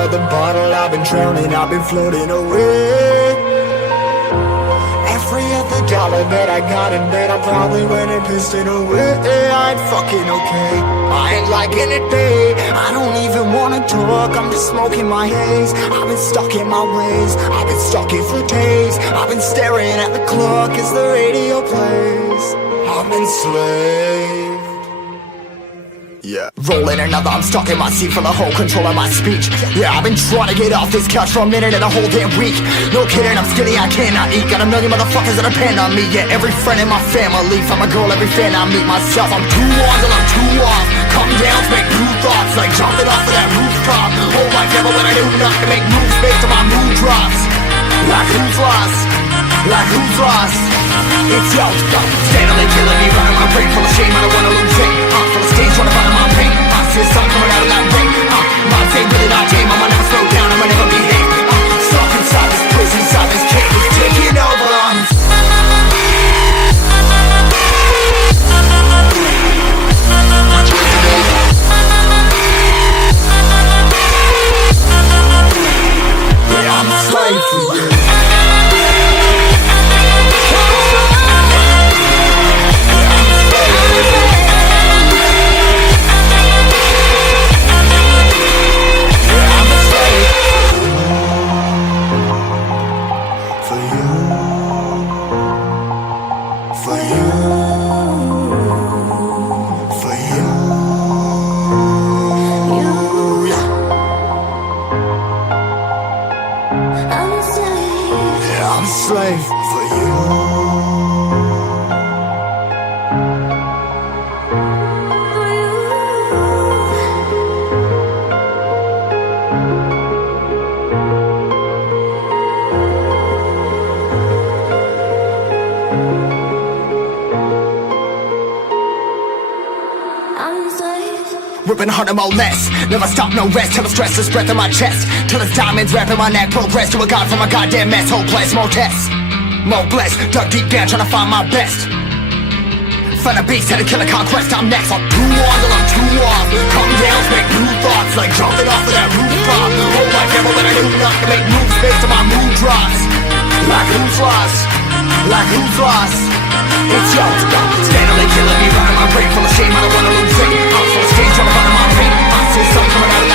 of the bottle, I've been drowning, I've been floating away. Every other dollar that I got in bed, I probably went and pissed it away. I ain't fucking okay, I ain't liking it, babe. I don't even wanna talk, I'm just smoking my haze. I've been stuck in my ways, I've been stuck in for days. I've been staring at the clock as the radio plays. I'm enslaved. Yeah. Rolling another, I'm stuck in my seat for the whole control of my speech. Yeah, I've been trying to get off this couch for a minute and a whole damn week. No kidding, I'm skinny, I cannot eat. Got a million motherfuckers that depend on me. Yeah, every friend in my family, from a girl, every fan I meet myself. I'm too on till I'm too off. Come down to make new thoughts, like jumping off of that rooftop. Oh my God, but when I do nothing to make moves based on my mood drops. Like who's lost? Like who's lost? It's yo, steadily killing me, running my brain full of shame. I don't wanna lose it. Full of stage, trying to find my pain. I see the sun coming out of that rain. My day really not tame. I'ma never slow down, I'ma never behave. Stuck inside this prison, inside this cage, it's taking over. Yeah, I'm a slave for you. Slave for you. Ripping harder, more less. Never stop, no rest. Till the stress is breath in my chest. Till it's diamonds wrapping my neck. Progress to a god from a goddamn mess. Hopeless, more tests, more blessed. Dug deep down trying to find my best. Find a beast, had to kill a conquest. I'm next. I'm too on till I'm too off. Come down, make new thoughts, like jumping off of that rooftop. Oh my God, but when I do nothing to make moves based on my mood drops. Like who's lost? Like who's lost? It's yo, steadily killing me, running my brain full of shame. I don't wanna lose it. I'm full of stage, trying to find my pain. I see the sun coming out of